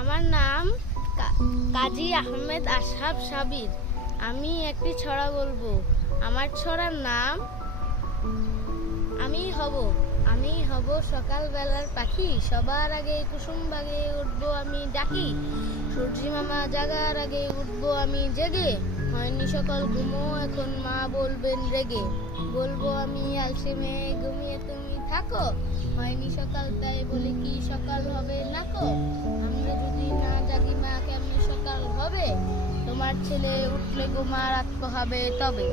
আমার নাম কাজী আহমেদ আশরাফ সাবির। আমি একটি ছড়া বলবো। আমার ছড়ার নাম আমি হব সকালবেলার পাখি, সবার আগে কুসুম বাগে উঠবো আমি ডাকি, সূর্যি মামা জাগার আগে উঠবো আমি জেগে, হয়নি সকাল ঘুমো এখন মা বলবেন রেগে, বলবো আমি আলসে মেয়ে ঘুমিয়ে তুমি থাকো, হয়নি সকাল তাই বলে কি সকাল হবে নাকো, আমরা যদি না জাগি মা কেমনি সকাল হবে, তোমার ছেলে উঠলে গো মা রাত পোহাবে তবে।